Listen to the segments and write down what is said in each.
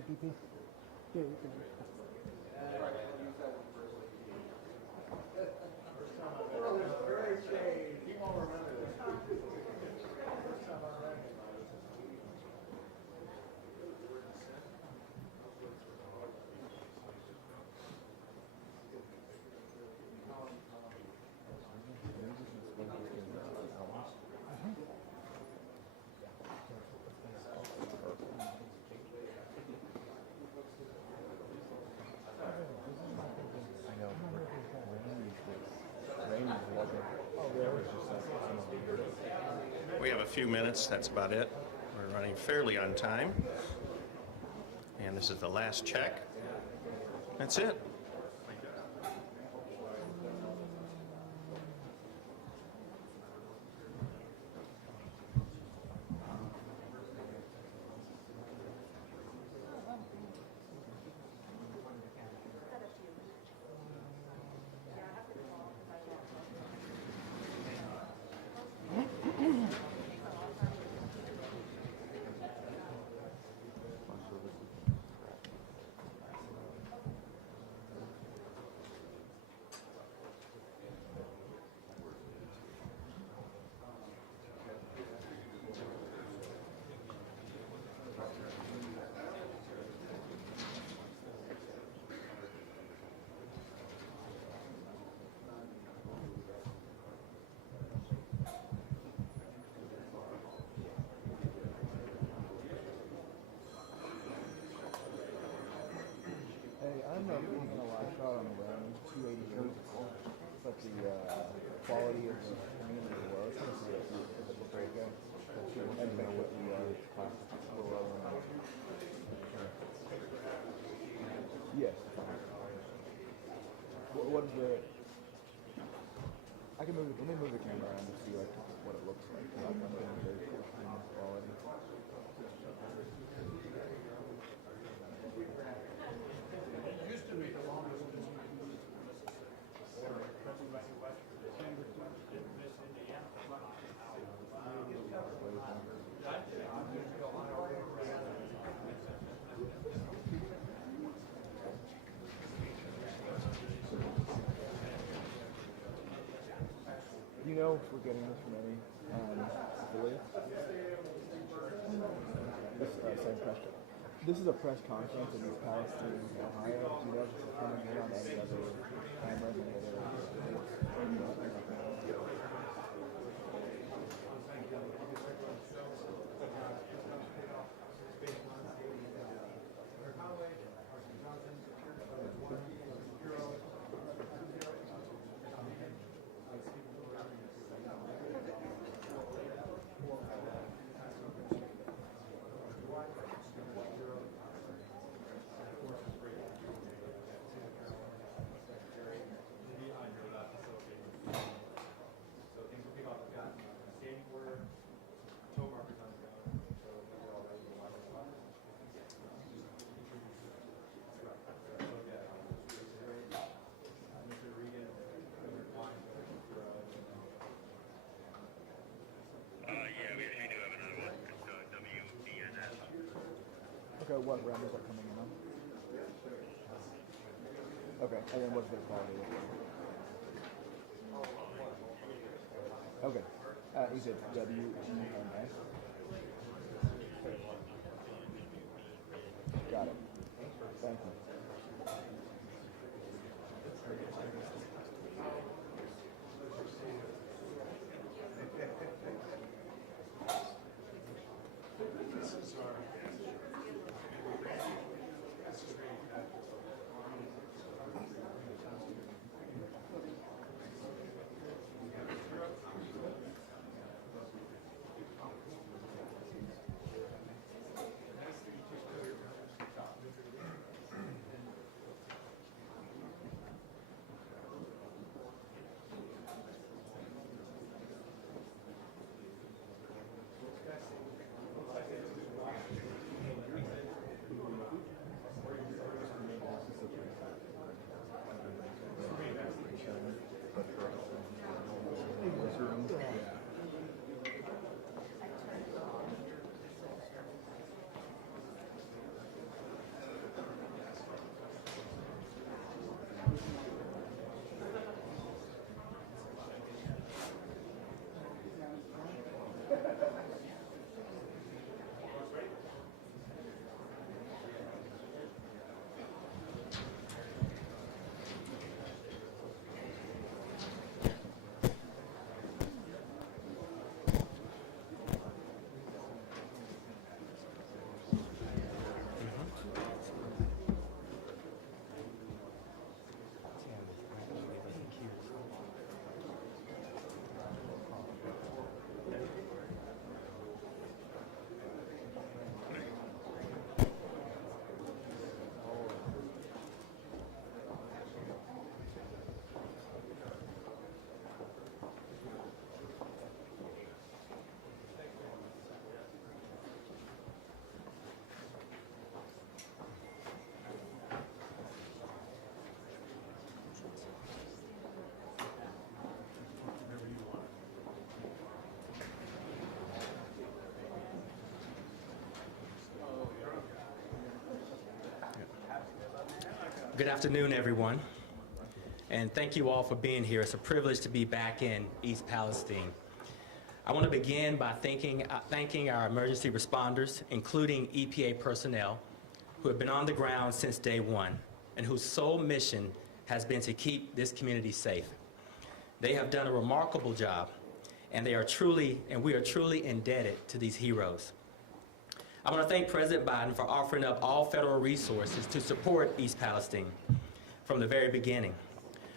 PP. Yeah, you can. Well, it's very shade. He won't remember this. First time I read it. We have a few minutes, that's about it. We're running fairly on time. And this is the last check. That's it. Hey, I'm taking a live shot on the round 288, but the quality of the screen is low. It's going to see if it's a breakout. And make what the class will roll on. Yes. What is the... I can move it. Let me move the camera around to see like what it looks like. I'm getting very cool screen quality. It used to be the longest Pennsylvania Western. Miss Indiana. You know if we're getting this from any affiliates? This same question. This is a press conference in East Palestine, Ohio. Do you know if this is coming in on any other cameras, any other Yeah, we do have another one. It's WBNS. Okay, what round is that coming in on? Okay, and then what's the quality look like? Okay, you said WGNS? Got it. Thank you. This is our Good afternoon, everyone, and thank you all for being here. It's a privilege to be back in East Palestine. I want to begin by thanking our emergency responders, including EPA personnel, who have been on the ground since day one and whose sole mission has been to keep this community safe. They have done a remarkable job, and we are truly indebted to these heroes. I want to thank President Biden for offering up all federal resources to support East Palestine from the very beginning.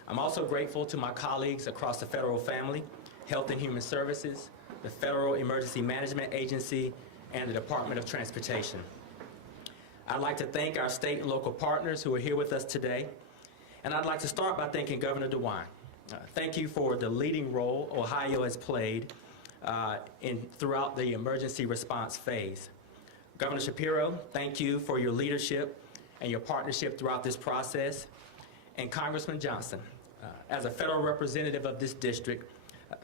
I'm also grateful to my colleagues across the federal family, Health and Human Services, the Federal Emergency Management Agency, and the Department of Transportation. I'd like to thank our state and local partners who are here with us today, and I'd like to start by thanking Governor DeWine. Thank you for the leading role Ohio has played throughout the emergency response phase. Governor Shapiro, thank you for your leadership and your partnership throughout this process. And Congressman Johnson, as a federal representative of this district,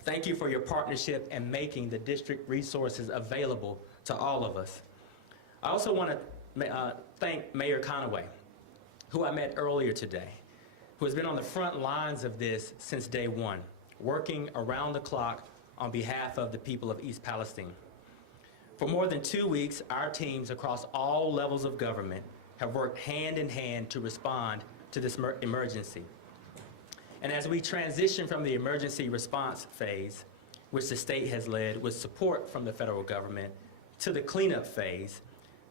thank you for your partnership in making the district resources available to all of us. I also want to thank Mayor Conaway, who I met earlier today, who has been on the front lines of this since day one, working around the clock on behalf of the people of East Palestine. For more than 2 weeks, our teams across all levels of government have worked hand in hand to respond to this emergency. And as we transition from the emergency response phase, which the state has led with support from the federal government, to the cleanup phase,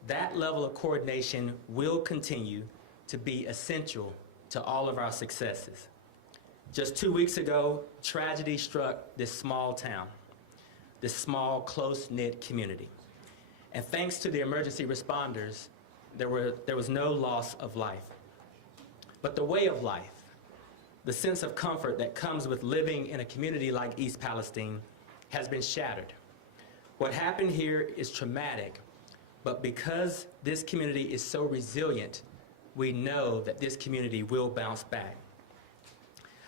that level of coordination will continue to be essential to all of our successes. Just 2 weeks ago, tragedy struck this small town, this small, close-knit community. And thanks to the emergency responders, there was no loss of life. But the way of life, the sense of comfort that comes with living in a community like East Palestine, has been shattered. What happened here is traumatic, but because this community is so resilient, we know that this community will bounce back.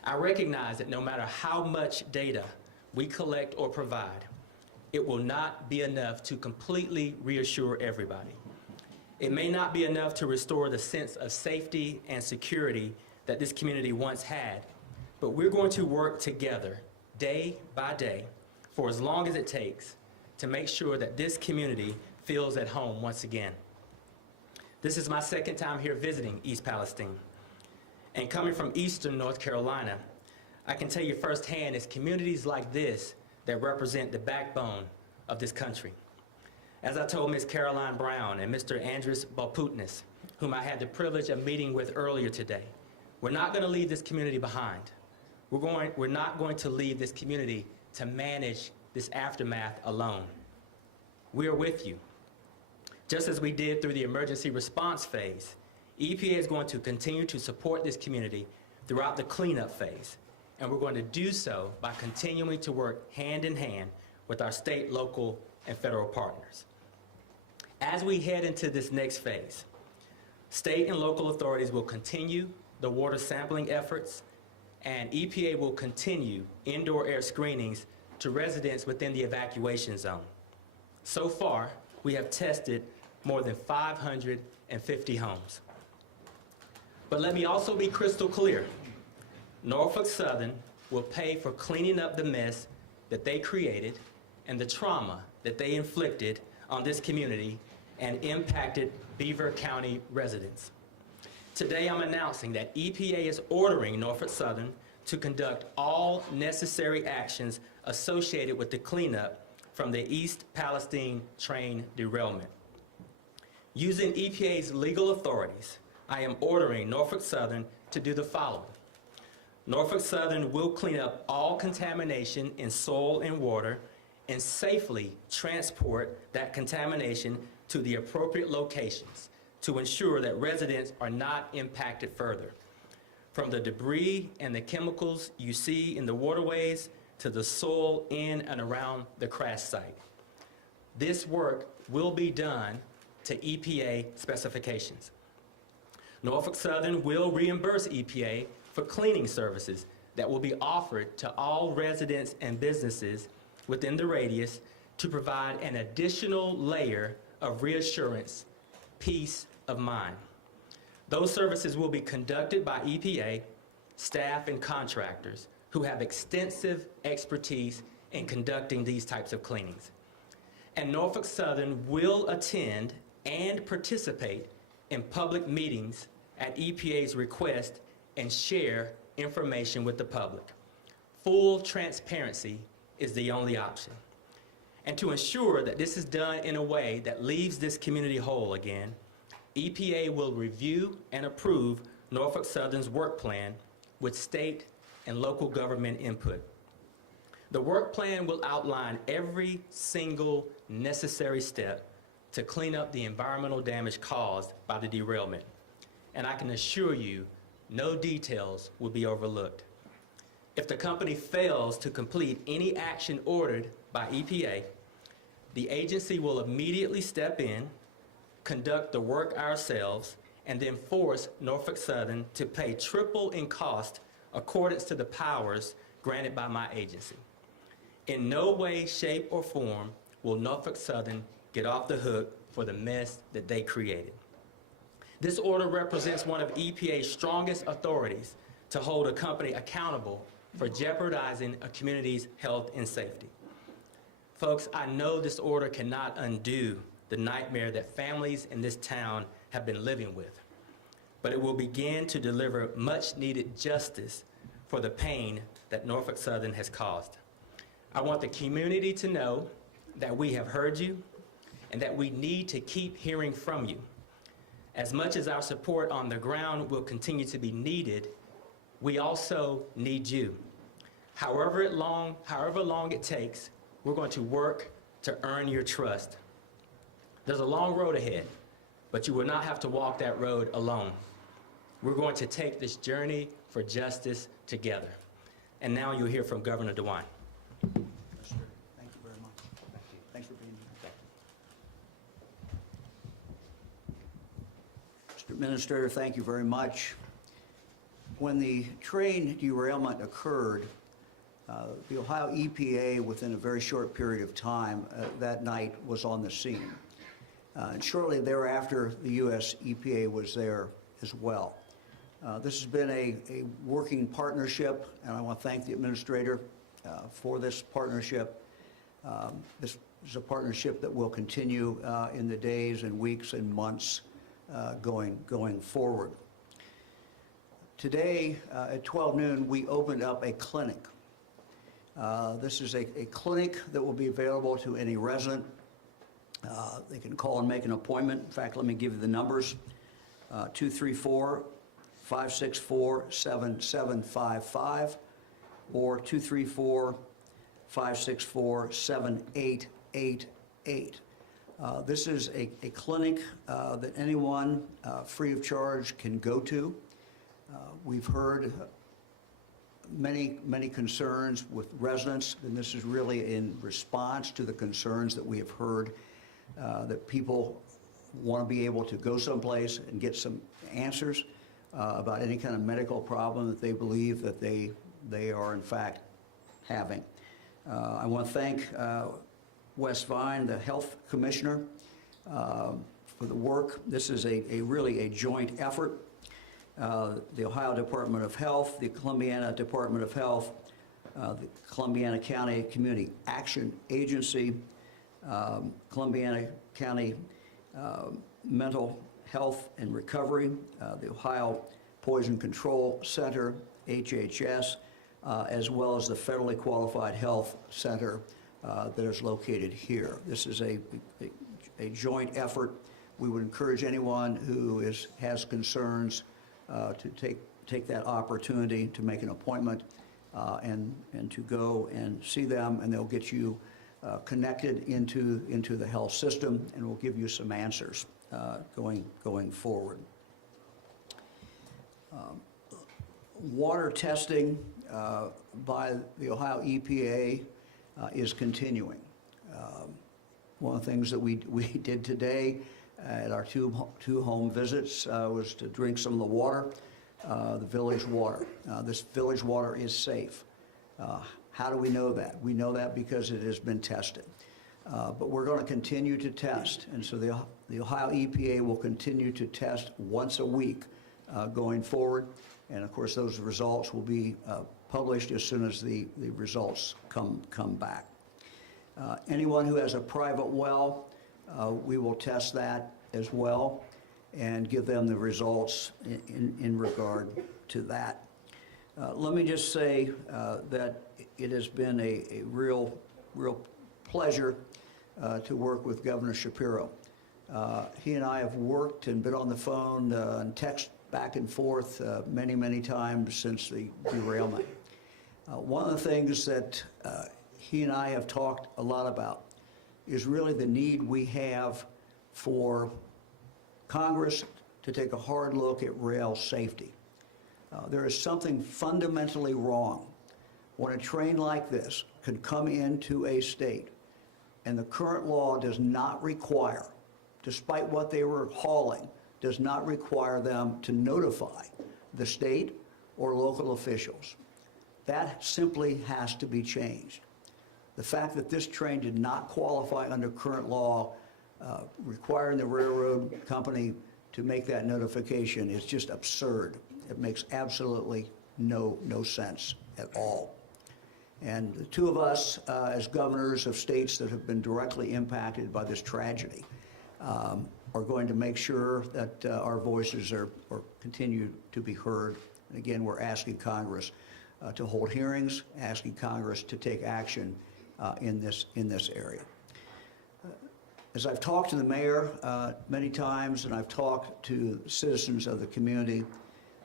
I recognize that no matter how much data we collect or provide, it will not be enough to completely reassure everybody. It may not be enough to restore the sense of safety and security that this community once had, but we're going to work together day by day for as long as it takes to make sure that this community feels at home once again. This is my second time here visiting East Palestine, and coming from Eastern North Carolina, I can tell you firsthand it's communities like this that represent the backbone of this country. As I told Ms. Caroline Brown and Mr. Andres Balputnis, whom I had the privilege of meeting with earlier today, we're not going to leave this community behind. We're not going to leave this community to manage this aftermath alone. We are with you. Just as we did through the emergency response phase, EPA is going to continue to support this community throughout the cleanup phase, and we're going to do so by continuing to work hand in hand with our state, local, and federal partners. As we head into this next phase, state and local authorities will continue the water sampling efforts, and EPA will continue indoor air screenings to residents within the evacuation zone. So far, we have tested more than 550 homes. But let me also be crystal clear. Norfolk Southern will pay for cleaning up the mess that they created and the trauma that they inflicted on this community and impacted Beaver County residents. Today I'm announcing that EPA is ordering Norfolk Southern to conduct all necessary actions associated with the cleanup from the East Palestine train derailment. Using EPA's legal authorities, I am ordering Norfolk Southern to do the following. Norfolk Southern will clean up all contamination in soil and water and safely transport that contamination to the appropriate locations to ensure that residents are not impacted further. From the debris and the chemicals you see in the waterways to the soil in and around the crash site. This work will be done to EPA specifications. Norfolk Southern will reimburse EPA for cleaning services that will be offered to all residents and businesses within the radius to provide an additional layer of reassurance, peace of mind. Those services will be conducted by EPA, staff, and contractors who have extensive expertise in conducting these types of cleanings. And Norfolk Southern will attend and participate in public meetings at EPA's request and share information with the public. Full transparency is the only option. And to ensure that this is done in a way that leaves this community whole again, EPA will review and approve Norfolk Southern's work plan with state and local government input. The work plan will outline every single necessary step to clean up the environmental damage caused by the derailment. And I can assure you, no details will be overlooked. If the company fails to complete any action ordered by EPA, the agency will immediately step in, conduct the work ourselves, and then force Norfolk Southern to pay triple in cost accordance to the powers granted by my agency. In no way, shape, or form will Norfolk Southern get off the hook for the mess that they created. This order represents one of EPA's strongest authorities to hold a company accountable for jeopardizing a community's health and safety. Folks, I know this order cannot undo the nightmare that families in this town have been living with, but it will begin to deliver much-needed justice for the pain that Norfolk Southern has caused. I want the community to know that we have heard you and that we need to keep hearing from you. As much as our support on the ground will continue to be needed, we also need you. However long it takes, we're going to work to earn your trust. There's a long road ahead, but you will not have to walk that road alone. We're going to take this journey for justice together. And now you'll hear from Governor DeWine. Thank you very much. Thank you. Thanks for being here. Mr. Administrator, thank you very much. When the train derailment occurred, the Ohio EPA, within a very short period of time that night, was on the scene. And shortly thereafter, the U.S. EPA was there as well. This has been a working partnership, and I want to thank the Administrator for this partnership. This is a partnership that will continue in the days and weeks and months going forward. Today at 12 noon, we opened up a clinic. This is a clinic that will be available to any resident. They can call and make an appointment. In fact, let me give you the numbers. 234-564-7755 or 234-564-7888. This is a clinic that anyone free of charge can go to. We've heard many concerns with residents, and this is really in response to the concerns that we have heard, that people want to be able to go someplace and get some answers about any kind of medical problem that they believe that they are in fact having. I want to thank Wes Vine, the Health Commissioner, for the work. This is really a joint effort. The Ohio Department of Health, the Columbiana Department of Health, the Columbiana County Community Action Agency, Columbiana County Mental Health and Recovery, the Ohio Poison Control Center, HHS, as well as the Federally Qualified Health Center that is located here. This is a joint effort. We would encourage anyone who has concerns to take that opportunity to make an appointment and to go and see them, and they'll get you connected into the health system, and will give you some answers going forward. Water testing by the Ohio EPA is continuing. One of the things that we did today at our two home visits was to drink some of the water, the village water. This village water is safe. How do we know that? We know that because it has been tested. But we're going to continue to test, and so the Ohio EPA will continue to test once a week going forward. And of course, those results will be published as soon as the results come back. Anyone who has a private well, we will test that as well and give them the results in regard to that. Let me just say that it has been a real pleasure to work with Governor Shapiro. He and I have worked and been on the phone and text back and forth many times since the derailment. One of the things that he and I have talked a lot about is really the need we have for Congress to take a hard look at rail safety. There is something fundamentally wrong when a train like this can come into a state and the current law does not require, despite what they were hauling, does not require them to notify the state or local officials. That simply has to be changed. The fact that this train did not qualify under current law, requiring the railroad company to make that notification is just absurd. It makes absolutely no sense at all. And the two of us, as governors of states that have been directly impacted by this tragedy, are going to make sure that our voices are continue to be heard. And again, we're asking Congress to hold hearings, asking Congress to take action in this area. As I've talked to the mayor many times, and I've talked to citizens of the community,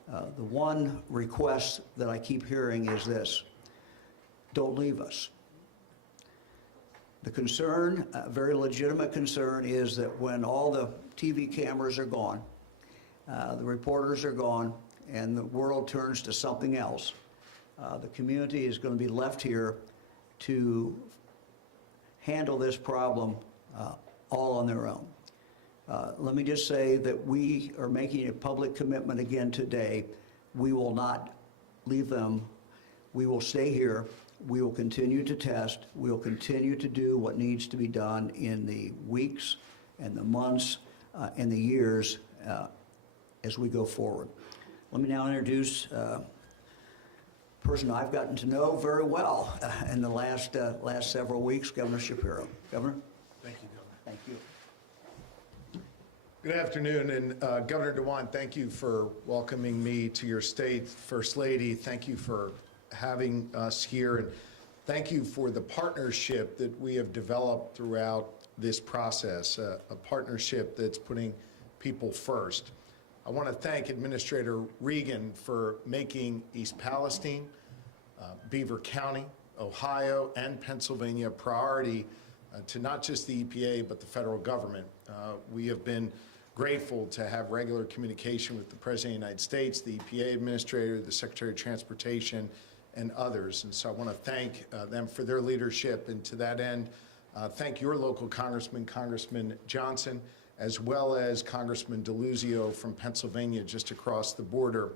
the one request that I keep hearing is this: don't leave us. The concern, a very legitimate concern, is that when all the TV cameras are gone, the reporters are gone, and the world turns to something else, the community is going to be left here to handle this problem all on their own. Let me just say that we are making a public commitment again today. We will not leave them. We will stay here. We will continue to test. We will continue to do what needs to be done in the weeks and the months and the years as we go forward. Let me now introduce a person I've gotten to know very well in the last several weeks, Governor Shapiro. Governor? Thank you, Governor. Thank you. Good afternoon, and Governor DeWine, thank you for welcoming me to your state. First Lady, thank you for having us here, and thank you for the partnership that we have developed throughout this process, a partnership that's putting people first. I want to thank Administrator Regan for making East Palestine, Beaver County, Ohio, and Pennsylvania a priority to not just the EPA, but the federal government. We have been grateful to have regular communication with the President of the United States, the EPA Administrator, the Secretary of Transportation, and others. And so I want to thank them for their leadership. And to that end, thank your local Congressman, Congressman Johnson, as well as Congressman DeLuzio from Pennsylvania, just across the border,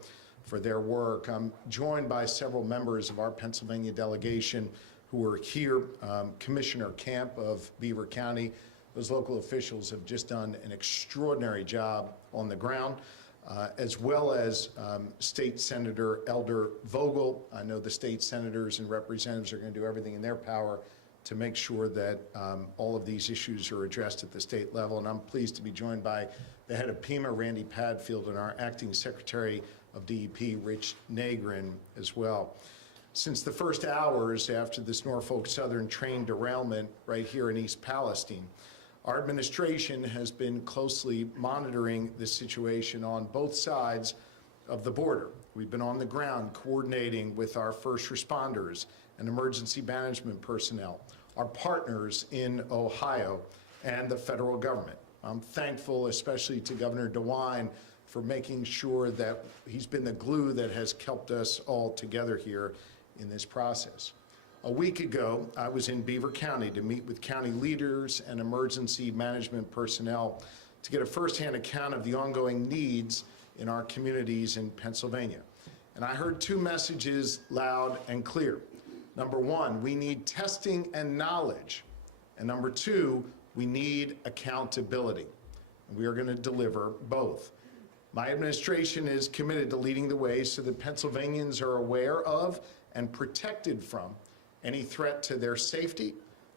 for their work. I'm joined by several members of our Pennsylvania delegation who are here. Commissioner Camp of Beaver County. Those local officials have just done an extraordinary job on the ground, as well as State Senator Elder Vogel. I know the state senators and representatives are going to do everything in their power to make sure that all of these issues are addressed at the state level. And I'm pleased to be joined by the head of PEMA, Randy Padfield, and our acting Secretary of DEP, Rich Negrin, as well. Since the first hours after this Norfolk Southern train derailment right here in East Palestine, our administration has been closely monitoring this situation on both sides of the border. We've been on the ground coordinating with our first responders and emergency management personnel, our partners in Ohio, and the federal government. I'm thankful especially to Governor DeWine for making sure that he's been the glue that has kept us all together here in this process. A week ago, I was in Beaver County to meet with county leaders and emergency management personnel to get a firsthand account of the ongoing needs in our communities in Pennsylvania. And I heard two messages loud and clear. Number one, we need testing and knowledge. And number two, we need accountability. And we are going to deliver both. My administration is committed to leading the way so that Pennsylvanians are aware of and protected from any threat to their safety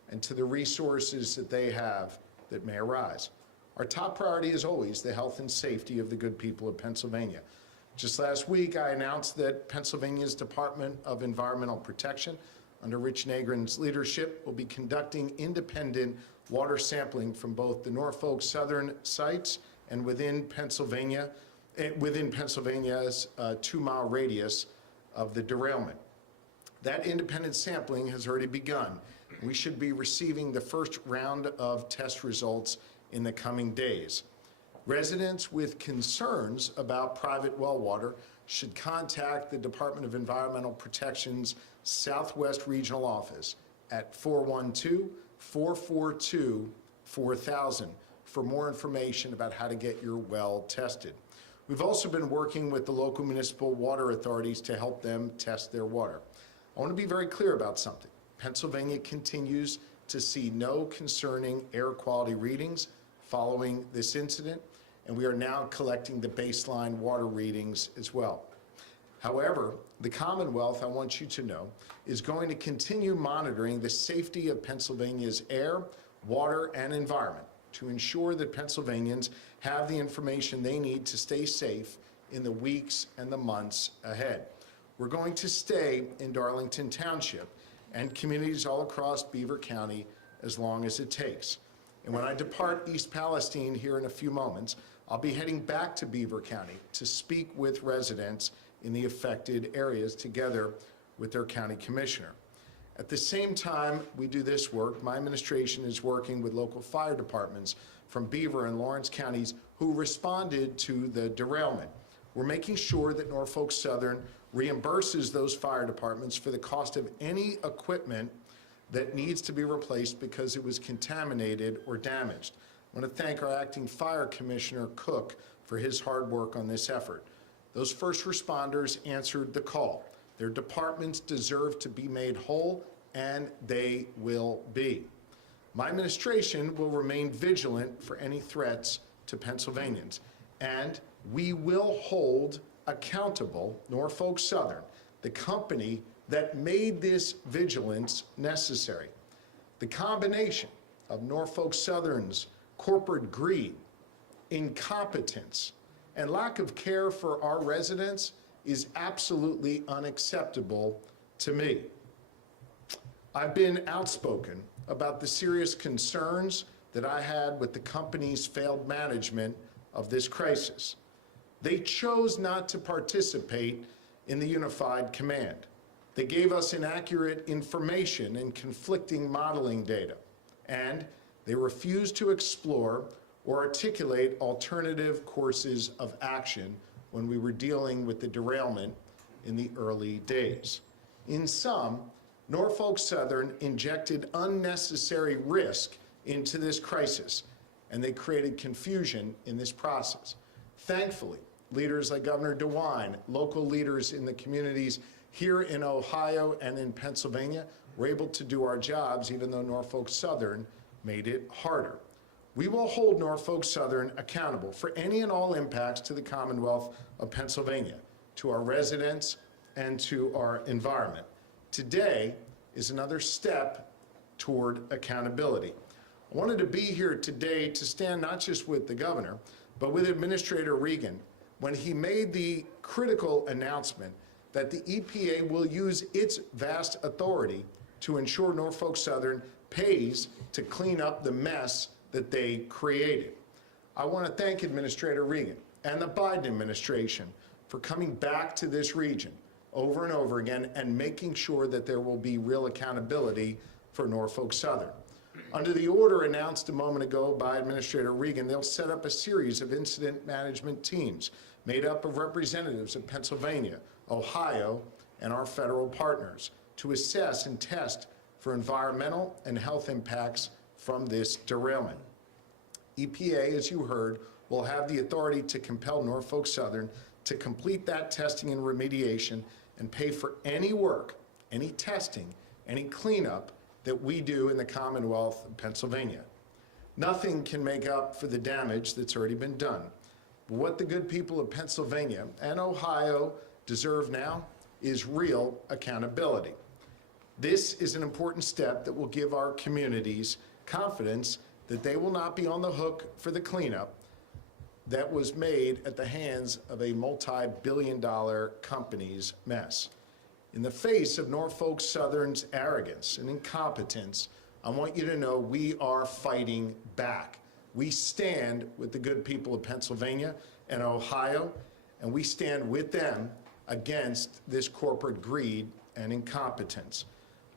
and to the resources that they have that may arise. Our top priority is always the health and safety of the good people of Pennsylvania. Just last week, I announced that Pennsylvania's Department of Environmental Protection, under Rich Nagrin's leadership, will be conducting independent water sampling from both the Norfolk Southern sites and within Pennsylvania's 2-mile radius of the derailment. That independent sampling has already begun. We should be receiving the first round of test results in the coming days. Residents with concerns about private well water should contact the Department of Environmental Protection's Southwest Regional Office at 412-442-4000 for more information about how to get your well tested. We've also been working with the local municipal water authorities to help them test their water. I want to be very clear about something. Pennsylvania continues to see no concerning air quality readings following this incident, and we are now collecting the baseline water readings as well. However, the Commonwealth, I want you to know, is going to continue monitoring the safety of Pennsylvania's air, water, and environment to ensure that Pennsylvanians have the information they need to stay safe in the weeks and the months ahead. We're going to stay in Darlington Township and communities all across Beaver County as long as it takes. And when I depart East Palestine here in a few moments, I'll be heading back to Beaver County to speak with residents in the affected areas together with their county commissioner. At the same time we do this work, my administration is working with local fire departments from Beaver and Lawrence counties who responded to the derailment. We're making sure that Norfolk Southern reimburses those fire departments for the cost of any equipment that needs to be replaced because it was contaminated or damaged. I want to thank our acting fire commissioner, Cook, for his hard work on this effort. Those first responders answered the call. Their departments deserve to be made whole, and they will be. My administration will remain vigilant for any threats to Pennsylvanians, and we will hold accountable Norfolk Southern, the company that made this vigilance necessary. The combination of Norfolk Southern's corporate greed, incompetence, and lack of care for our residents is absolutely unacceptable to me. I've been outspoken about the serious concerns that I had with the company's failed management of this crisis. They chose not to participate in the unified command. They gave us inaccurate information and conflicting modeling data, and they refused to explore or articulate alternative courses of action when we were dealing with the derailment in the early days. In sum, Norfolk Southern injected unnecessary risk into this crisis, and they created confusion in this process. Thankfully, leaders like Governor DeWine, local leaders in the communities here in Ohio and in Pennsylvania were able to do our jobs even though Norfolk Southern made it harder. We will hold Norfolk Southern accountable for any and all impacts to the Commonwealth of Pennsylvania, to our residents, and to our environment. Today is another step toward accountability. I wanted to be here today to stand not just with the governor, but with Administrator Regan when he made the critical announcement that the EPA will use its vast authority to ensure Norfolk Southern pays to clean up the mess that they created. I want to thank Administrator Regan and the Biden administration for coming back to this region over and over again and making sure that there will be real accountability for Norfolk Southern. Under the order announced a moment ago by Administrator Regan, they'll set up a series of incident management teams made up of representatives of Pennsylvania, Ohio, and our federal partners to assess and test for environmental and health impacts from this derailment. EPA, as you heard, will have the authority to compel Norfolk Southern to complete that testing and remediation and pay for any work, any testing, any cleanup that we do in the Commonwealth of Pennsylvania. Nothing can make up for the damage that's already been done. What the good people of Pennsylvania and Ohio deserve now is real accountability. This is an important step that will give our communities confidence that they will not be on the hook for the cleanup that was made at the hands of a multi-billion-dollar company's mess. In the face of Norfolk Southern's arrogance and incompetence, I want you to know we are fighting back. We stand with the good people of Pennsylvania and Ohio, and we stand with them against this corporate greed and incompetence.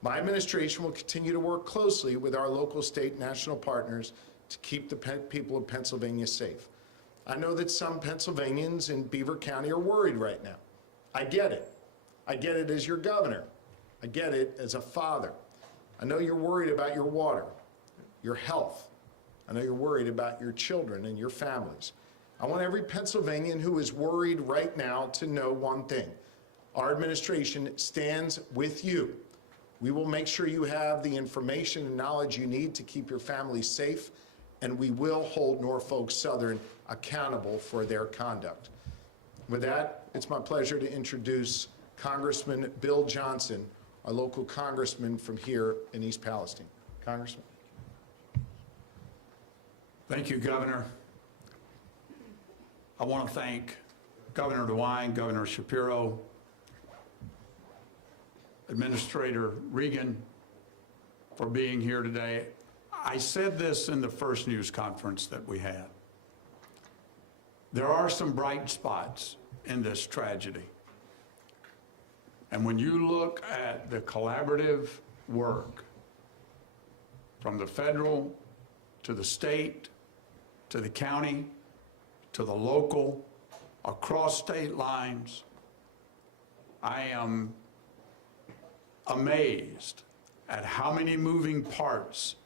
My administration will continue to work closely with our local, state, and national partners to keep the people of Pennsylvania safe. I know that some Pennsylvanians in Beaver County are worried right now. I get it. I get it as your governor. I get it as a father. I know you're worried about your water, your health. I know you're worried about your children and your families. I want every Pennsylvanian who is worried right now to know one thing. Our administration stands with you. We will make sure you have the information and knowledge you need to keep your family safe, and we will hold Norfolk Southern accountable for their conduct. With that, it's my pleasure to introduce Congressman Bill Johnson, our local congressman from here in East Palestine. Congressman. Thank you, Governor. I want to thank Governor DeWine, Governor Shapiro, Administrator Regan for being here today. I said this in the first news conference that we had. There are some bright spots in this tragedy. And when you look at the collaborative work from the federal to the state to the county to the local, across state lines, I am amazed at how many moving parts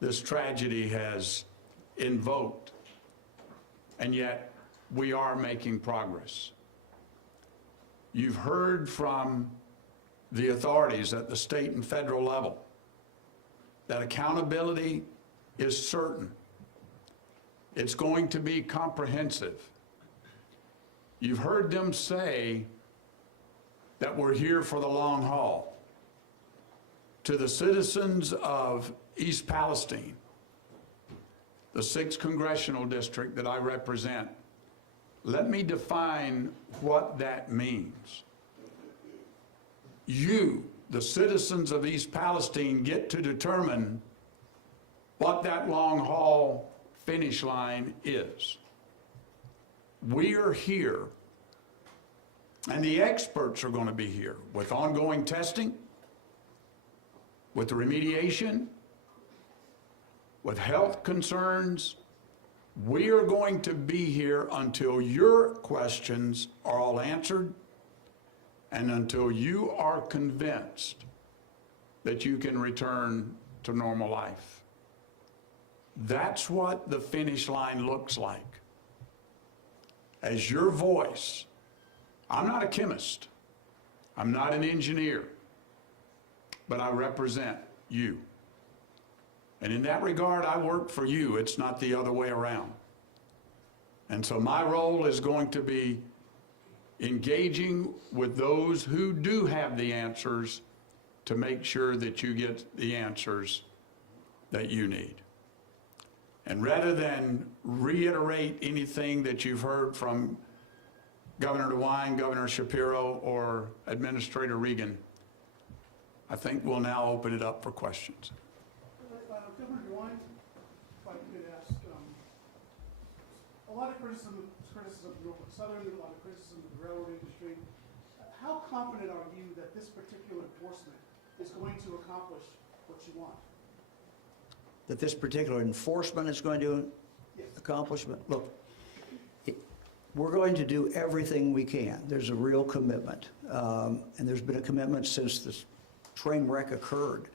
this tragedy has invoked, and yet we are making progress. You've heard from the authorities at the state and federal level that accountability is certain. It's going to be comprehensive. You've heard them say that we're here for the long haul. To the citizens of East Palestine, the 6th Congressional District that I represent, let me define what that means. You, the citizens of East Palestine, get to determine what that long haul finish line is. We are here, and the experts are going to be here with ongoing testing, with the remediation, with health concerns. We are going to be here until your questions are all answered and until you are convinced that you can return to normal life. That's what the finish line looks like. As your voice, I'm not a chemist, I'm not an engineer, but I represent you. And in that regard, I work for you. It's not the other way around. And so my role is going to be engaging with those who do have the answers to make sure that you get the answers that you need. And rather than reiterate anything that you've heard from Governor DeWine, Governor Shapiro, or Administrator Regan, I think we'll now open it up for questions. Governor DeWine, if I could ask, a lot of criticism of Norfolk Southern, a lot of criticism of the railroad industry. How confident are you that this particular enforcement is going to accomplish what you want? That this particular enforcement is going to accomplish? Look, we're going to do everything we can. There's a real commitment, and there's been a commitment since this train wreck occurred.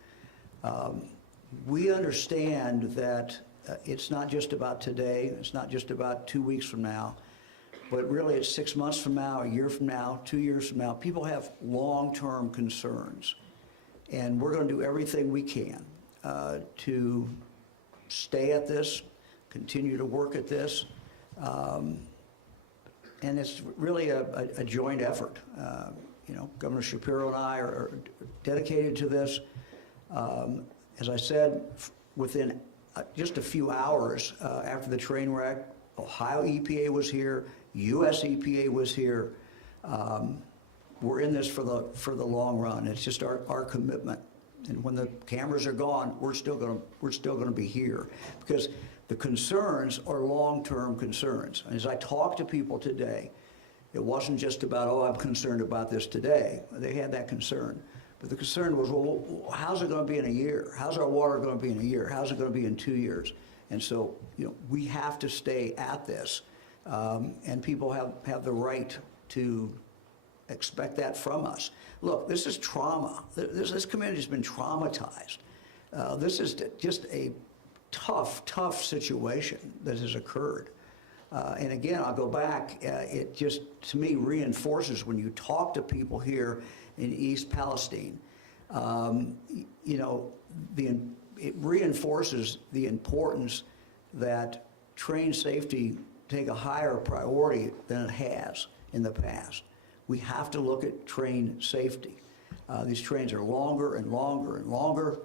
We understand that it's not just about today, it's not just about 2 weeks from now, but really it's 6 months from now, a year from now, 2 years from now. People have long-term concerns, and we're going to do everything we can to stay at this, continue to work at this, and it's really a joint effort. You know, Governor Shapiro and I are dedicated to this. As I said, within just a few hours after the train wreck, Ohio EPA was here, U.S. EPA was here. We're in this for the long run. It's just our commitment. And when the cameras are gone, we're still going to be here, because the concerns are long-term concerns. And as I talk to people today, it wasn't just about, oh, I'm concerned about this today. They had that concern. But the concern was, well, how's it going to be in a year? How's our water going to be in a year? How's it going to be in 2 years? And so, you know, we have to stay at this. And people have the right to expect that from us. Look, this is trauma. This community has been traumatized. This is just a tough situation that has occurred. And again, I'll go back, it just, to me, reinforces when you talk to people here in East Palestine, you know, it reinforces the importance that train safety take a higher priority than it has in the past. We have to look at train safety. These trains are longer and longer and longer.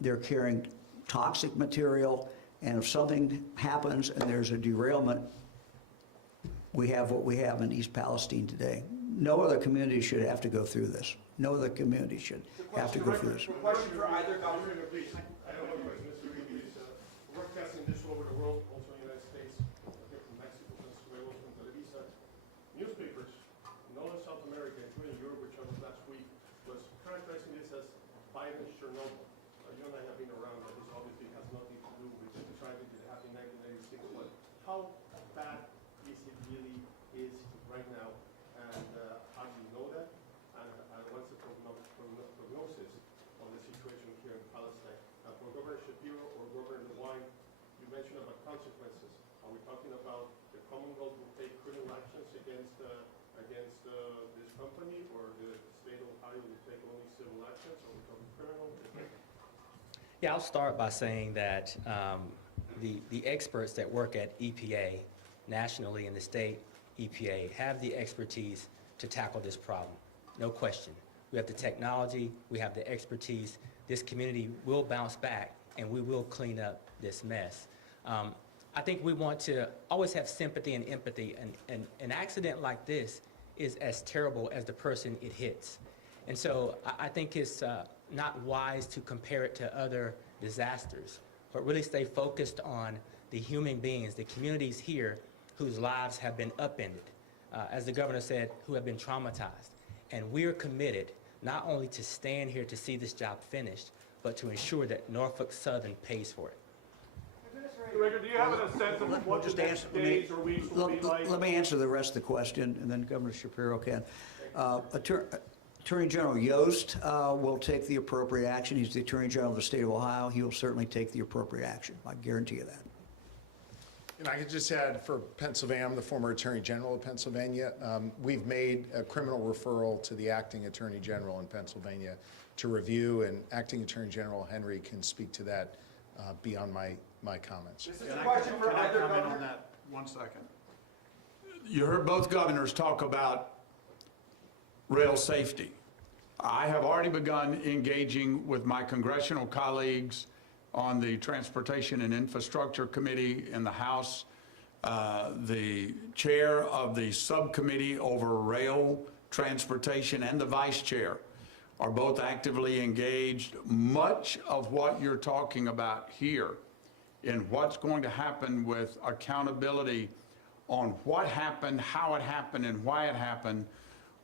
They're carrying toxic material, and if something happens and there's a derailment, we have what we have in East Palestine today. No other community should have to go through this. No other community should have to go through this. Question for either governor. Please. I have one question, Mr. Reed. We're broadcasting this all over the world, also in the United States, here from Mexico, Venezuela, from Televisa. Newspapers in all of South America, including Europe, which I was last week, was characterizing this as Biden's Chernobyl. You and I have been around, but this obviously has nothing to do with the tragedy that happened in 1996. But how bad is it really is right now? And how do you know that? And what's the prognosis of the situation here in Palestine? And for Governor Shapiro or Governor DeWine, you mentioned about consequences. Are we talking about the Commonwealth will take criminal actions against this company, or the state of Ohio will take only civil actions? Are we talking criminal? Yeah, I'll start by saying that the experts that work at EPA nationally and the state EPA have the expertise to tackle this problem, no question. We have the technology, we have the expertise. This community will bounce back, and we will clean up this mess. I think we want to always have sympathy and empathy, and an accident like this is as terrible as the person it hits. And so I think it's not wise to compare it to other disasters, but really stay focused on the human beings, the communities here whose lives have been upended, as the governor said, who have been traumatized. And we're committed not only to stand here to see this job finished, but to ensure that Norfolk Southern pays for it. Director, do you have a sense of what the next days or weeks will be like? Let me answer the rest of the question, and then Governor Shapiro can. Attorney General Yost will take the appropriate action. He's the Attorney General of the state of Ohio. He will certainly take the appropriate action. I guarantee you that. And I could just add, for Pennsylvania, I'm the former Attorney General of Pennsylvania. We've made a criminal referral to the Acting Attorney General in Pennsylvania to review, and Acting Attorney General Henry can speak to that beyond my comments. This is a question for either comment governor. on that 1 second? You heard both governors talk about rail safety. I have already begun engaging with my congressional colleagues on the Transportation and Infrastructure Committee in the House. The chair of the subcommittee over rail transportation and the vice chair are both actively engaged. Much of what you're talking about here in what's going to happen with accountability on what happened, how it happened, and why it happened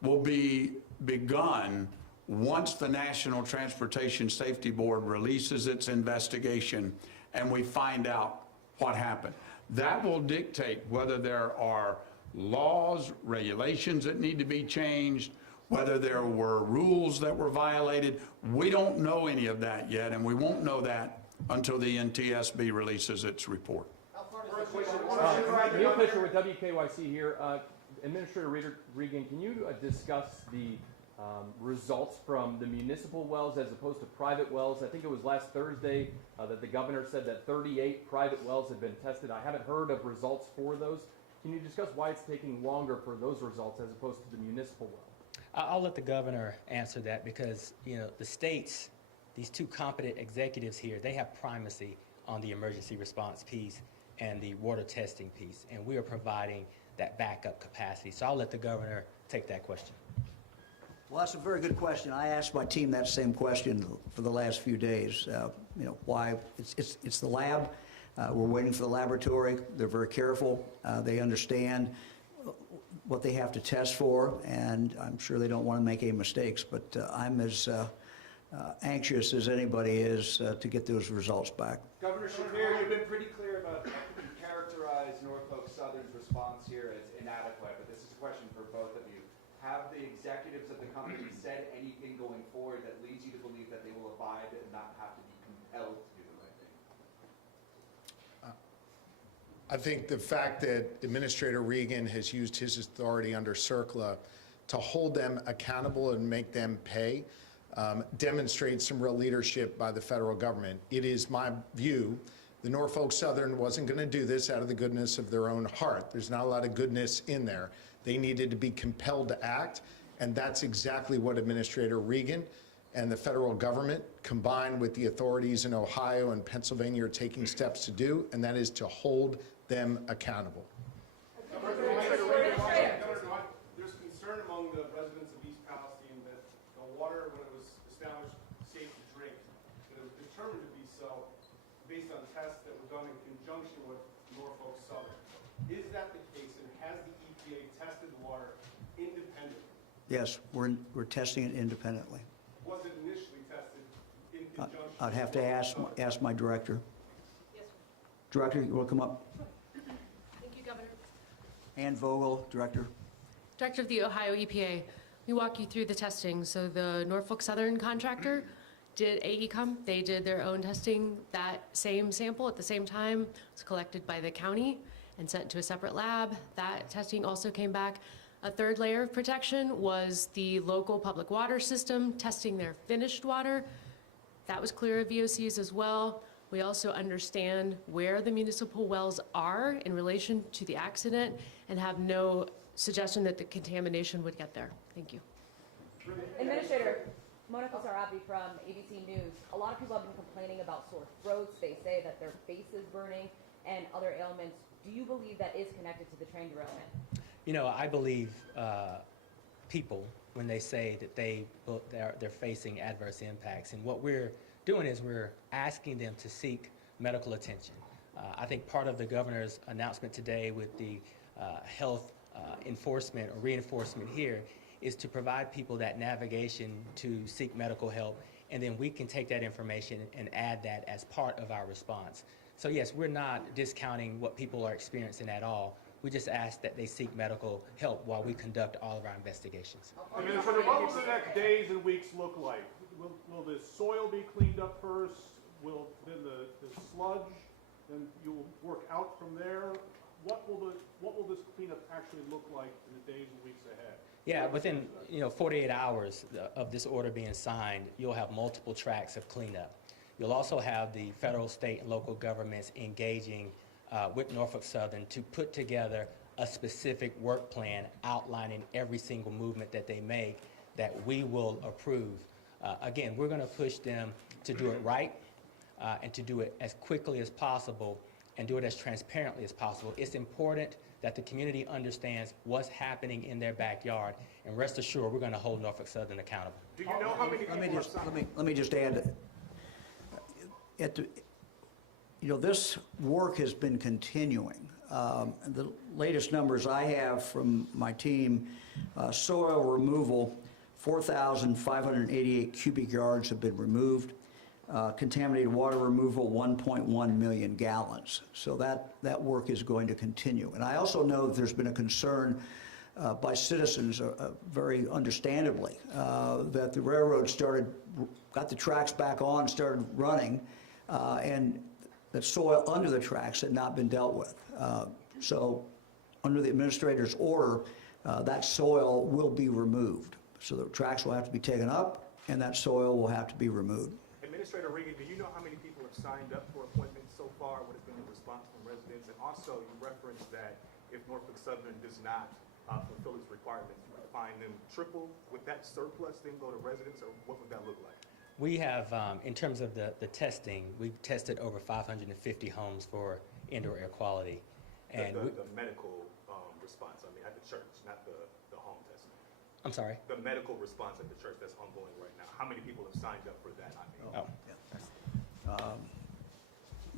will be begun once the National Transportation Safety Board releases its investigation and we find out what happened. That will dictate whether there are laws, regulations that need to be changed, whether there were rules that were violated. We don't know any of that yet, and we won't know that until the NTSB releases its report. Neil Fisher with WKYC here. Administrator Regan, can you discuss the results from the municipal wells as opposed to private wells? I think it was last Thursday that the governor said that 38 private wells had been tested. I haven't heard of results for those. Can you discuss why it's taking longer for those results as opposed to the municipal well? I'll let the governor answer that because, the states, these two competent executives here, they have primacy on the emergency response piece and the water testing piece, and we are providing that backup capacity. So I'll let the governor take that question. Well, that's a very good question. I asked my team that same question for the last few days. Why? It's the lab. We're waiting for the laboratory. They're very careful. They understand what they have to test for, and I'm sure they don't want to make any mistakes, but I'm as anxious as anybody is to get those results back. Governor Shapiro, you've been pretty clear about, you characterize Norfolk Southern's response here as inadequate, but this is a question for both of you. Have the executives of the company said anything going forward that leads you to believe that they will abide and not have to be compelled to do the right thing? I think the fact that Administrator Regan has used his authority under CERCLA to hold them accountable and make them pay demonstrates some real leadership by the federal government. It is my view the Norfolk Southern wasn't going to do this out of the goodness of their own heart. There's not a lot of goodness in there. They needed to be compelled to act, and that's exactly what Administrator Regan and the federal government, combined with the authorities in Ohio and Pennsylvania, are taking steps to do, and that is to hold them accountable. There's concern among the residents of East Palestine that the water, when it was established safe to drink, that it was determined to be so based on tests that were done in conjunction with Norfolk Southern. Is that the case, and has the EPA tested the water independently? Yes, we're testing it independently. Was it initially tested in conjunction? I'd have to ask my director. Yes, sir. Director, you want to come up? Thank you, Governor. Ann Vogel, Director. Director of the Ohio EPA, we walk you through the testing. So the Norfolk Southern contractor did AECOM. They did their own testing. That same sample at the same time was collected by the county and sent to a separate lab. That testing also came back. A third layer of protection was the local public water system testing their finished water. That was clear of VOCs as well. We also understand where the municipal wells are in relation to the accident and have no suggestion that the contamination would get there. Thank you. Administrator, Monica Sarabi from ABC News. A lot of people have been complaining about sore throats. They say that their face is burning and other ailments. Do you believe that is connected to the train derailment? I believe people when they say that they're facing adverse impacts. And what we're doing is we're asking them to seek medical attention. I think part of the governor's announcement today with the health enforcement or reinforcement here is to provide people that navigation to seek medical help, and then we can take that information and add that as part of our response. So yes, we're not discounting what people are experiencing at all. We just ask that they seek medical help while we conduct all of our investigations. Administrator, what will the next days and weeks look like? Will the soil be cleaned up first? Will then the sludge? Then you'll work out from there. What will this cleanup actually look like in the days and weeks ahead? Yeah, within 48 hours of this order being signed, you'll have multiple tracks of cleanup. You'll also have the federal, state, and local governments engaging with Norfolk Southern to put together a specific work plan outlining every single movement that they make that we will approve. Again, we're going to push them to do it right and to do it as quickly as possible and do it as transparently as possible. It's important that the community understands what's happening in their backyard, and rest assured we're going to hold Norfolk Southern accountable. Do you know how many people Let me just add, this work has been continuing. The latest numbers I have from my team, soil removal, 4,588 cubic yards have been removed. Contaminated water removal, 1.1 million gallons. So that work is going to continue. And I also know that there's been a concern by citizens, very understandably, that the railroad got the tracks back on, started running, and that soil under the tracks had not been dealt with. So under the administrator's order, that soil will be removed. So the tracks will have to be taken up, and that soil will have to be removed. Administrator Regan, do you know how many people have signed up for appointments so far? What has been the response from residents? And also, you referenced that if Norfolk Southern does not fulfill its requirements? You would fine them triple? Would that surplus then go to residents, or what would that look like? We have, in terms of the testing, we've tested over 550 homes for indoor air quality. And The medical response, I mean, at the church, not the home testing. I'm sorry? The medical response at the church that's ongoing right now. How many people have signed up for that? I mean,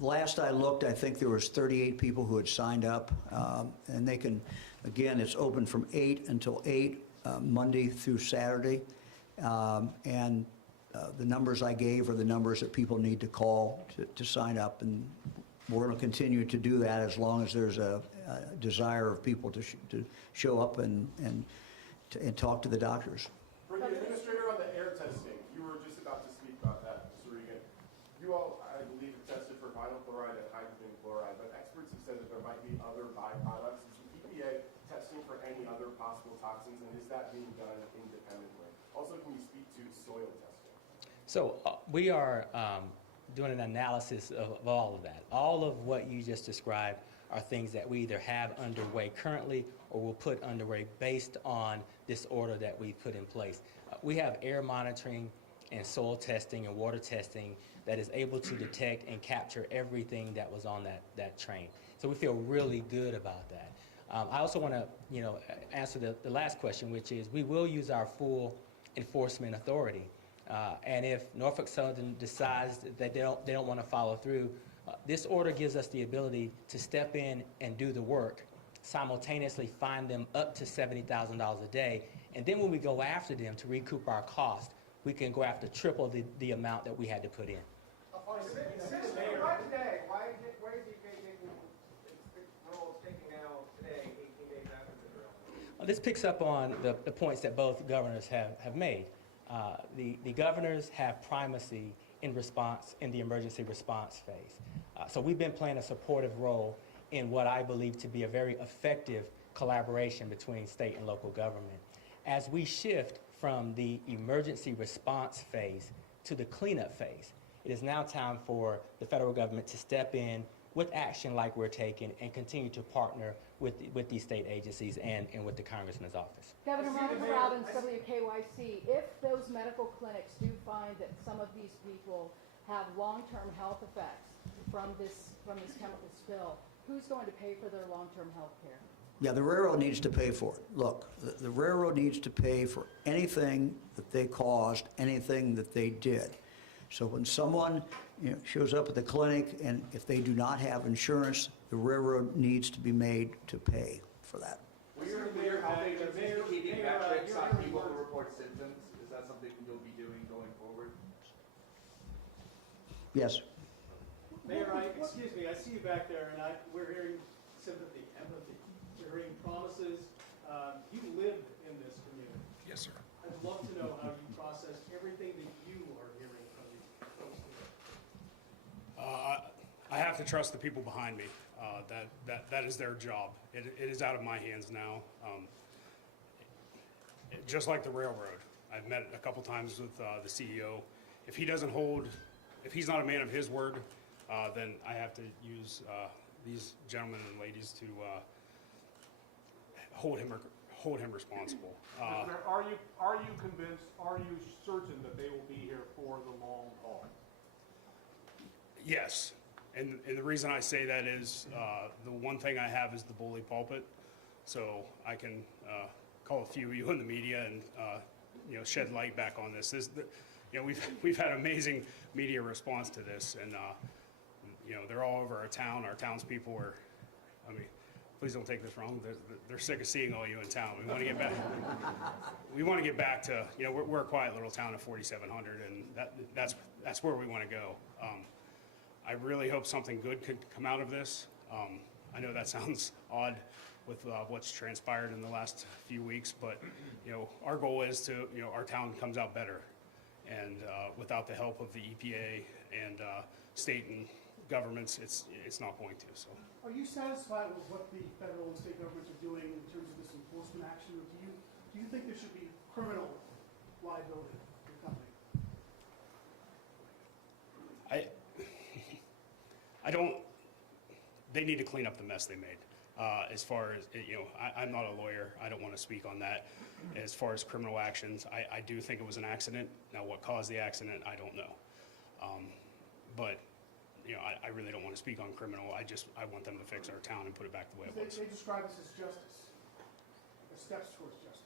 Last I looked, I think there was 38 people who had signed up, and they can, again, it's open from 8 until 8, Monday through Saturday, and the numbers I gave are the numbers that people need to call to sign up, and we're going to continue to do that as long as there's a desire of people to show up and talk to the doctors. For the administrator on the air testing, you were just about to speak about that, Mr. Regan. You all, I believe, have tested for vinyl chloride and hydrogen chloride, but experts have said that there might be other byproducts. Is the EPA testing for any other possible toxins, and is that being done independently? Also, can you speak to soil testing? So we are doing an analysis of all of that. All of what you just described are things that we either have underway currently or will put underway based on this order that we put in place. We have air monitoring and soil testing and water testing that is able to detect and capture everything that was on that train. So we feel really good about that. I also want to, answer the last question, which is we will use our full enforcement authority. And if Norfolk Southern decides that they don't want to follow through, this order gives us the ability to step in and do the work, simultaneously fine them up to $70,000 a day, and then when we go after them to recoup our cost, we can go after triple the amount that we had to put in. Why today? Why is EPA taking rules taking now today, 18 days after the drill? This picks up on the points that both governors have made. The governors have primacy in response in the emergency response phase. So we've been playing a supportive role in what I believe to be a very effective collaboration between state and local government. As we shift from the emergency response phase to the cleanup phase, it is now time for the federal government to step in with action like we're taking and continue to partner with these state agencies and with the Congressman's office. Governor Monica Robbins, WKYC, if those medical clinics do find that some of these people have long-term health effects from this chemical spill, who's going to pay for their long-term health care? Yeah, the railroad needs to pay for it. Look, the railroad needs to pay for anything that they caused, anything that they did. So when someone shows up at the clinic and if they do not have insurance, the railroad needs to be made to pay for that. Will your health agencies be keeping metrics on people who report symptoms? Is that something you'll be doing going forward? Yes. Mayor, excuse me, I see you back there, and we're hearing sympathy, empathy. We're hearing promises. You live in this community. Yes, sir. I'd love to know how you process everything that you are hearing from the folks here. I have to trust the people behind me. That is their job. It is out of my hands now. Just like the railroad, I've met a couple times with the CEO. If he's not a man of his word, then I have to use these gentlemen and ladies to hold him responsible. Are you convinced, are you certain that they will be here for the long haul? Yes, and the reason I say that is the one thing I have is the bully pulpit, so I can call a few of you in the media and shed light back on this. We've had amazing media response to this, and they're all over our town. Our townspeople are, please don't take this wrong. They're sick of seeing all you in town. We want to get back. We want to get back to we're a quiet little town of 4,700, and that's where we want to go. I really hope something good could come out of this. I know that sounds odd with what's transpired in the last few weeks, but our goal is to our town comes out better, and without the help of the EPA and state and governments, it's not going to. So. Are you satisfied with what the federal and state governments are doing in terms of this enforcement action, or do you think there should be criminal liability for the company? I don't. They need to clean up the mess they made. As far as, I'm not a lawyer. I don't want to speak on that. As far as criminal actions, I do think it was an accident. Now, what caused the accident, I don't know. But, I really don't want to speak on criminal. I want them to fix our town and put it back the way it was. They describe this as justice, as steps towards justice.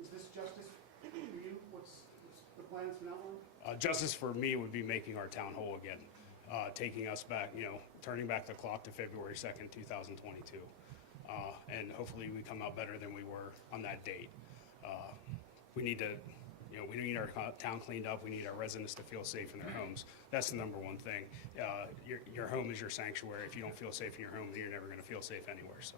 Is this justice for you? What's the plan's been outlined? Justice for me would be making our town whole again, taking us back, turning back the clock to February 2nd, 2022. And hopefully we come out better than we were on that date. We need to, we need our town cleaned up. We need our residents to feel safe in their homes. That's the number one thing. Your home is your sanctuary. If you don't feel safe in your home, then you're never going to feel safe anywhere. So.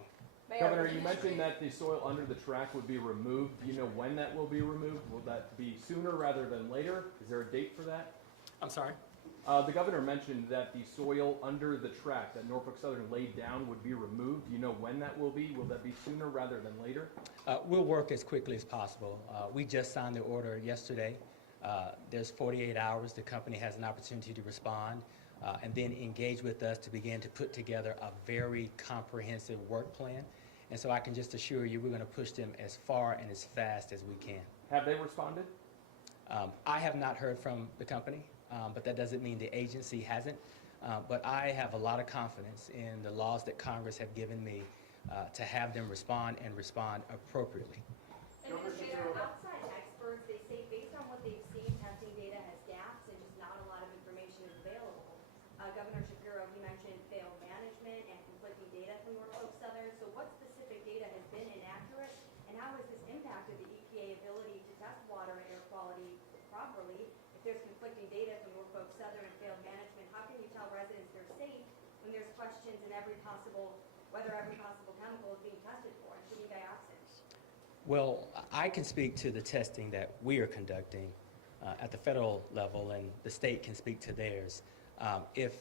Governor, you mentioned that the soil under the track would be removed. Do you know when that will be removed? Will that be sooner rather than later? Is there a date for that? I'm sorry? The governor mentioned that the soil under the track that Norfolk Southern laid down would be removed. Do you know when that will be? Will that be sooner rather than later? We'll work as quickly as possible. We just signed the order yesterday. There's 48 hours. The company has an opportunity to respond and then engage with us to begin to put together a very comprehensive work plan. And so I can just assure you we're going to push them as far and as fast as we can. Have they responded? I have not heard from the company, but that doesn't mean the agency hasn't. But I have a lot of confidence in the laws that Congress have given me to have them respond and respond appropriately. Administrator, outside experts, they say based on what they've seen, testing data has gaps and just not a lot of information is available. Governor Shapiro, he mentioned failed management and conflicting data from Norfolk Southern. So what specific data has been inaccurate, and how has this impacted the EPA ability to test water and air quality properly? If there's conflicting data from Norfolk Southern and failed management, how can you tell residents they're safe when there's questions in whether every possible chemical is being tested for, including dioxins? Well, I can speak to the testing that we are conducting at the federal level, and the state can speak to theirs. If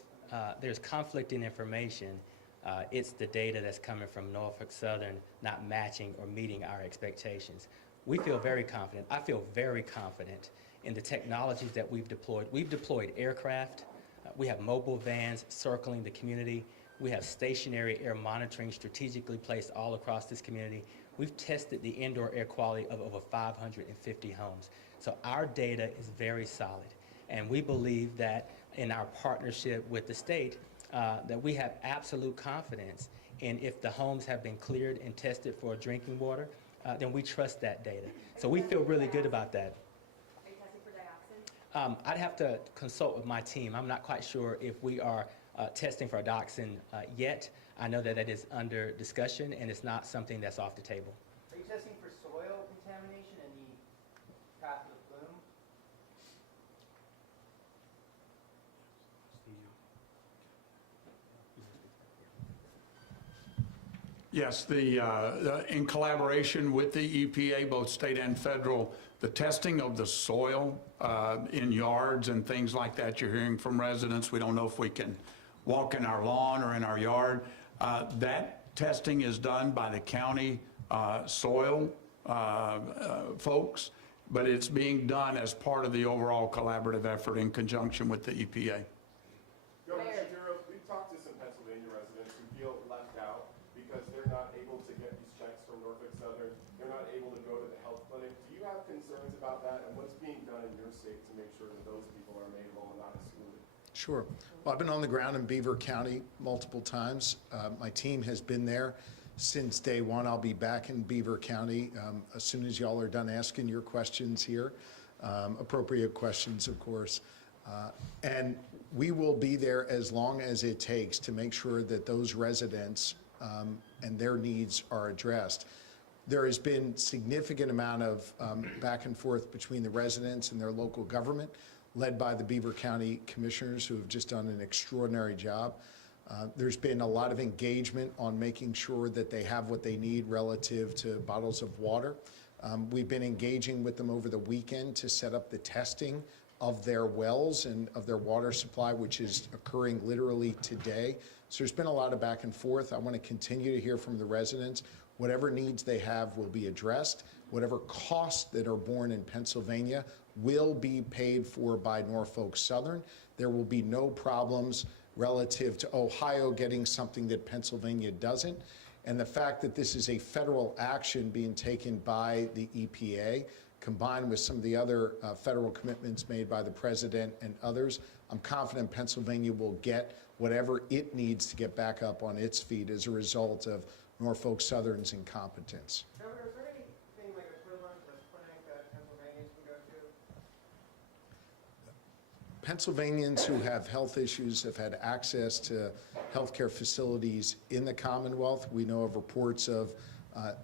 there's conflicting information, it's the data that's coming from Norfolk Southern not matching or meeting our expectations. We feel very confident. I feel very confident in the technologies that we've deployed. We've deployed aircraft. We have mobile vans circling the community. We have stationary air monitoring strategically placed all across this community. We've tested the indoor air quality of over 550 homes. So our data is very solid. And we believe that in our partnership with the state, that we have absolute confidence in if the homes have been cleared and tested for drinking water, then we trust that data. So we feel really good about that. Are you testing for dioxin? I'd have to consult with my team. I'm not quite sure if we are testing for dioxin yet. I know that it is under discussion and it's not something that's off the table. Are you testing for soil contamination and the path of plume? Yes, in collaboration with the EPA, both state and federal, the testing of the soil in yards and things like that, you're hearing from residents, we don't know if we can walk in our lawn or in our yard. That testing is done by the county soil folks, but it's being done as part of the overall collaborative effort in conjunction with the EPA. Governor Shapiro, we've talked to some Pennsylvania residents who feel left out because they're not able to get these checks from Norfolk Southern. They're not able to go to the health clinic. Do you have concerns about that, and what's being done in your state to make sure that those people are made whole and not excluded? Sure. Well, I've been on the ground in Beaver County multiple times. My team has been there since day one. I'll be back in Beaver County as soon as y'all are done asking your questions here. Appropriate questions, of course. And we will be there as long as it takes to make sure that those residents and their needs are addressed. There has been significant amount of back and forth between the residents and their local government, led by the Beaver County commissioners, who have just done an extraordinary job. There's been a lot of engagement on making sure that they have what they need relative to bottles of water. We've been engaging with them over the weekend to set up the testing of their wells and of their water supply, which is occurring literally today. So there's been a lot of back and forth. I want to continue to hear from the residents. Whatever needs they have will be addressed. Whatever costs that are borne in Pennsylvania will be paid for by Norfolk Southern. There will be no problems relative to Ohio getting something that Pennsylvania doesn't. And the fact that this is a federal action being taken by the EPA, combined with some of the other federal commitments made by the president and others, I'm confident Pennsylvania will get whatever it needs to get back up on its feet as a result of Norfolk Southern's incompetence. Governor, is there anything like equivalent to a clinic that Pennsylvanians can go to? Pennsylvanians who have health issues have had access to healthcare facilities in the Commonwealth. We know of reports of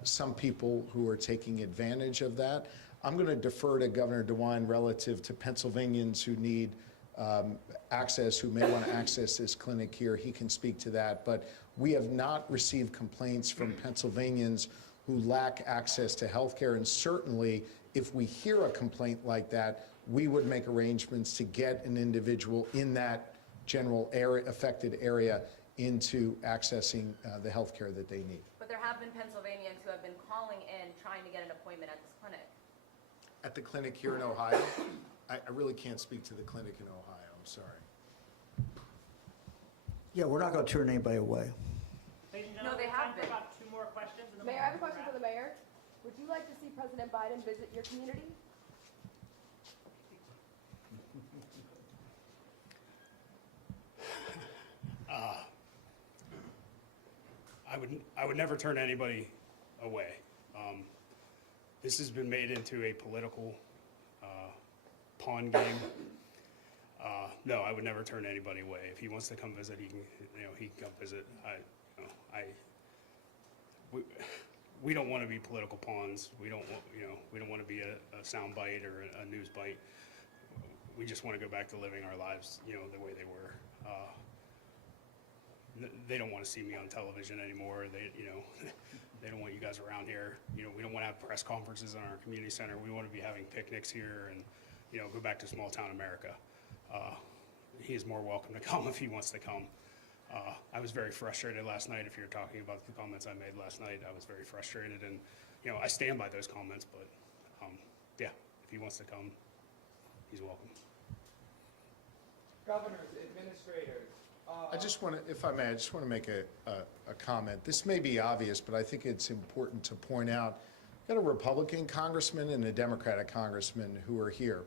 some people who are taking advantage of that. I'm going to defer to Governor DeWine relative to Pennsylvanians who need access, who may want to access this clinic here. He can speak to that. But we have not received complaints from Pennsylvanians who lack access to health care. And certainly, if we hear a complaint like that, we would make arrangements to get an individual in that general area, affected area into accessing the health care that they need. But there have been Pennsylvanians who have been calling in trying to get an appointment at this clinic. At the clinic here in Ohio, I really can't speak to the clinic in Ohio. I'm sorry. Yeah, we're not going to turn anybody away. No, they have been. About 2 more questions. And then Mayor, we'll I have a question wrap. for the mayor. Would you like to see President Biden visit your community? I would never turn anybody away. This has been made into a political pawn game. No, I would never turn anybody away. If he wants to come visit, he can. He can come visit. We don't want to be political pawns. We don't want. We don't want to be a sound bite or a news bite. We just want to go back to living our lives, the way they were. They don't want to see me on television anymore. They don't want you guys around here. We don't want to have press conferences in our community center. We want to be having picnics here and, go back to small town America. He is more welcome to come if he wants to come. I was very frustrated last night. If you're talking about the comments I made last night, I was very frustrated, and I stand by those comments. But yeah, if he wants to come, he's welcome. Governors, administrators. I just want to, if I may, I just want to make a comment. This may be obvious, but I think it's important to point out. We've got a Republican congressman and a Democratic congressman who are here.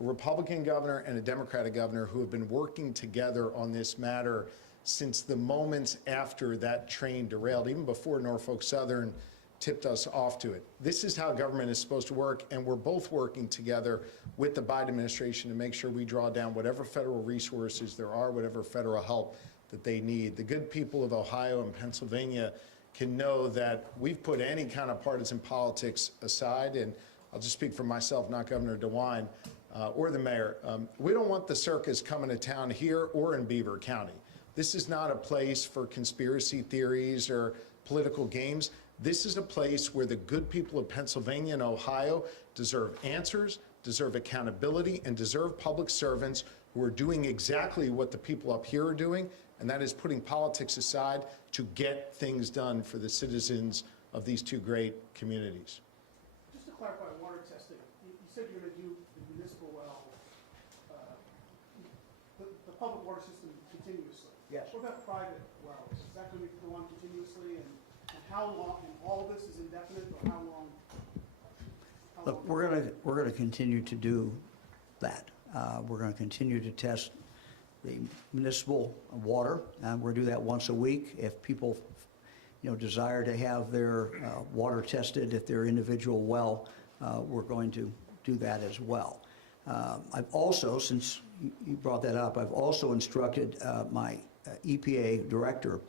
A Republican governor and a Democratic governor who have been working together on this matter since the moments after that train derailed, even before Norfolk Southern tipped us off to it. This is how government is supposed to work, and we're both working together with the Biden administration to make sure we draw down whatever federal resources there are, whatever federal help that they need. The good people of Ohio and Pennsylvania can know that we've put any kind of partisan politics aside, and I'll just speak for myself, not Governor DeWine or the mayor. We don't want the circus coming to town here or in Beaver County. This is not a place for conspiracy theories or political games. This is a place where the good people of Pennsylvania and Ohio deserve answers, deserve accountability, and deserve public servants who are doing exactly what the people up here are doing, and that is putting politics aside to get things done for the citizens of these two great communities. Just to clarify water testing, you said you're going to do the municipal well, the public water system continuously. Yes. What about private wells? Is that going to go on continuously, and how long? And all this is indefinite, or how long? Look, we're going to continue to do that. We're going to continue to test the municipal water. We're going to do that once a week. If people, desire to have their water tested at their individual well, we're going to do that as well. I've also, since you brought that up, I've also instructed my EPA director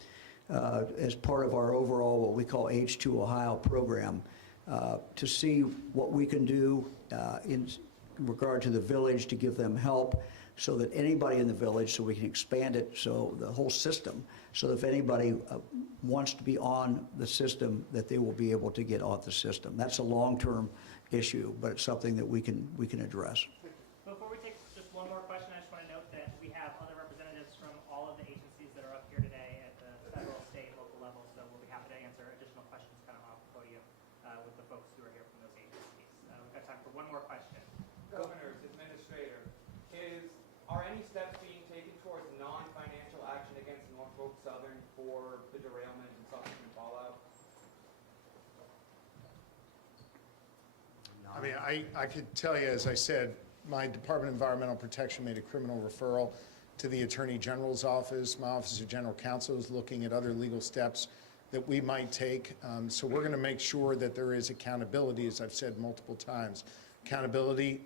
as part of our overall what we call H2 Ohio program to see what we can do in regard to the village to give them help so that anybody in the village, so we can expand it, so the whole system, so that if anybody wants to be on the system, that they will be able to get off the system. That's a long-term issue, but it's something that we can address. Before we take just one more question, I just want to note that we have other representatives from all of the agencies that are up here today at the federal, state, local level, so we'll be happy to answer additional questions kind of off the podium with the folks who are here from those agencies. We've got time for one more question. Governors, administrator, are any steps being taken towards non-financial action against Norfolk Southern for the derailment and subsequent fallout? I mean, I could tell you, as I said, my Department of Environmental Protection made a criminal referral to the Attorney General's office. My Office of General Counsel is looking at other legal steps that we might take. So we're going to make sure that there is accountability, as I've said multiple times. Accountability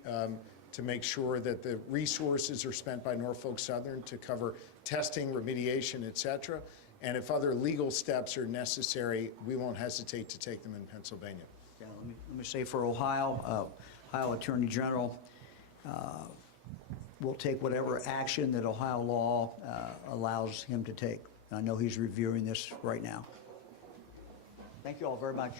to make sure that the resources are spent by Norfolk Southern to cover testing, remediation, et cetera. And if other legal steps are necessary, we won't hesitate to take them in Pennsylvania. Yeah, let me say for Ohio, Ohio Attorney General will take whatever action that Ohio law allows him to take. I know he's reviewing this right now. Thank you all very much.